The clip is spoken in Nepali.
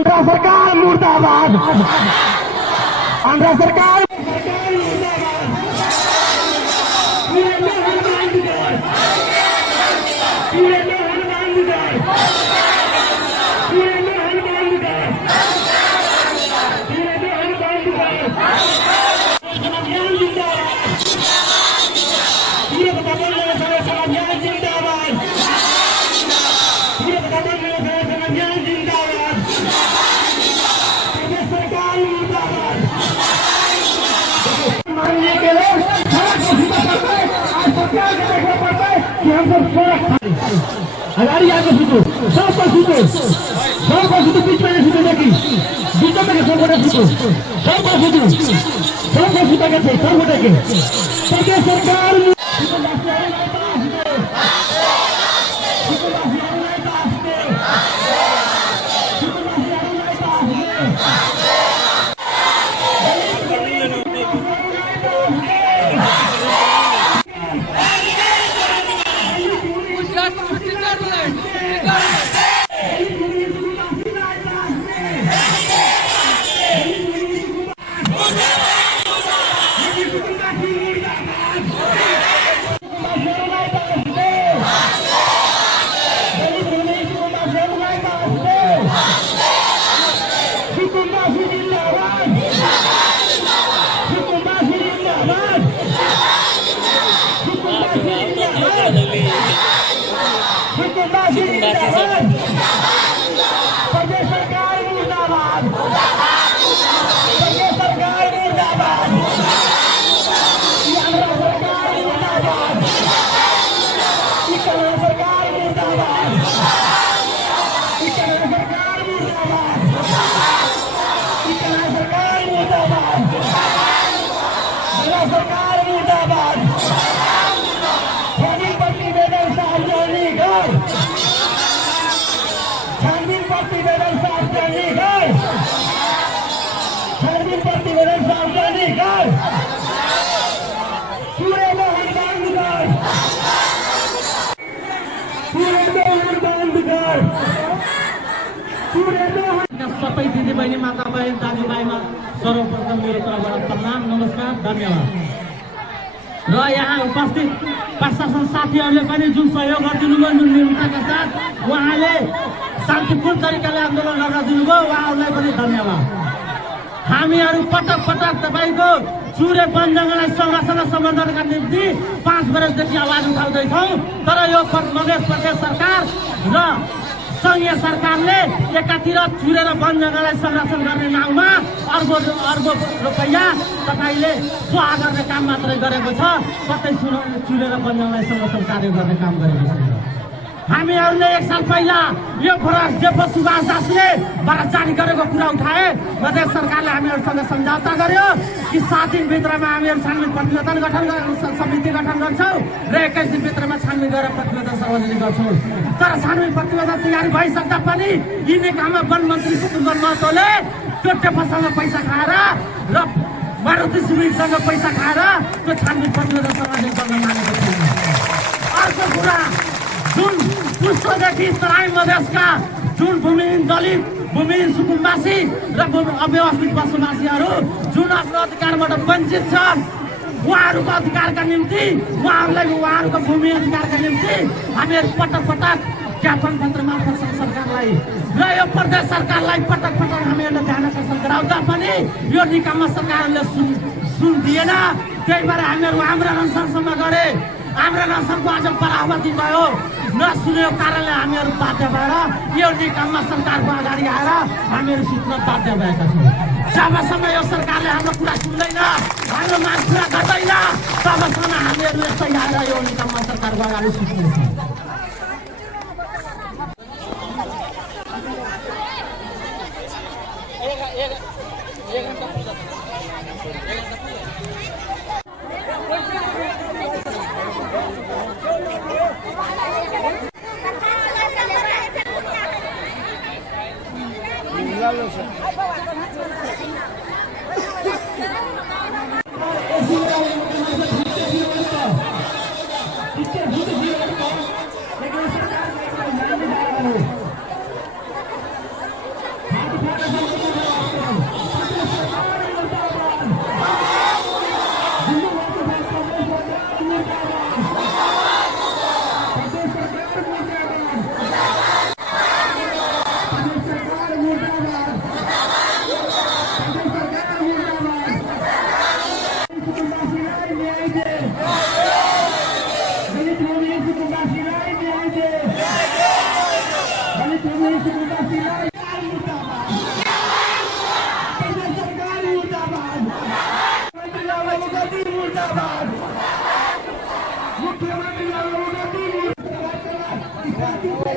आंध्र सरकार मुर्दाबाद, आंध्र सरकार अगाडि आएको सुतो सबको सुतो बिचमा सुतो देखि बिचमा के सबको सुतो सबको सुतो के सबको के प्रदेश सरकार सबै दिदीबहिनी माता बहिनी दाजुभाइमा सर्वप्रथम मेरो तर्फबाट प्रणाम नमस्कार धन्यवाद। र यहाँ उपस्थित प्रशासन साथीहरूले पनि जुन सहयोग गरिदिनु भयो जुन निरन्तरताका साथ उहाँले शान्तिपूर्ण तरिकाले आन्दोलन गर्न दिनुभयो उहाँहरूलाई पनि धन्यवाद। हामीहरू पटक पटक तपाईँको चुरे वन जङ्गललाई संरक्षण सम्बन्धनका निम्ति 5 वर्षदेखि आवाज उठाउँदैछौँ, तर यो मधेस प्रदेश सरकार र संघीय सरकारले एकातिर चुरेर वन जङ्गललाई संरक्षण गर्ने नाउँमा अर्बौं रुपैयाँ तपाईँले स्वाहा गर्ने काम मात्रै गरेको छ, कतै चुरेर वन जङ्गललाई संरक्षण कार्य गर्ने काम गरेको छ। हामीहरूले 1 साल पहिला यो फरक जेपो सुभाष दासले बडा जारी गरेको कुरा उठाए, मधेस सरकारले हामीहरूसँग सम्झौता गर्यो कि 7 दिनभित्रमा हामीहरू छानबिन प्रतिवेदन समिति गठन गर्छौँ र 21 दिनभित्रमा छानबिन गरेर प्रतिवेदन सार्वजनिक गर्छौँ। तर छानबिन प्रतिवेदन तयारी भइसक्दा पनि यी नेकपा वन मन्त्री सुकुम्बर महतोले टोटेपसँग पैसा खाएर र मारुति सुजुकीसँग पैसा खाएर त्यो छानबिन प्रतिवेदन सार्वजनिक गर्न मानेको छैन। अर्को कुरा, जुन पुष्पदेखि तराई मधेसका जुन भूमिहीन दलित भूमिहीन सुकुम्बासी र अव्यवस्थित बसोबासीहरू जुन आफ्नो अधिकारबाट वञ्चित छन् उहाँहरूको अधिकारका निम्ति उहाँहरूको भूमि अधिकारका निम्ति हामीहरू पटक पटक ज्ञापन पत्र मार्फत सरकारलाई र यो प्रदेश सरकारलाई पटक पटक हामीहरूले ध्यान आकर्षण गराउँदा पनि यो निकाममा सरकारले सुन दिएन। त्यही भएर हामीहरू हाम्रो अनसनसम्म गरे, हाम्रो अनसनको आज पराहवती भयो, नसुनेको कारणले हामीहरू बाध्य भएर यो निकाममा सरकारको अगाडि आएर हामीहरू सुत्न बाध्य भएका छौँ। जबसम्म यो सरकारले हाम्रो कुरा सुन्दैन, हाम्रो माग पुरा गर्दैन, तबसम्म हामीहरू यस्तै आएर यो निकाममा सरकारको अगाडि सुत्नेछौँ। साथी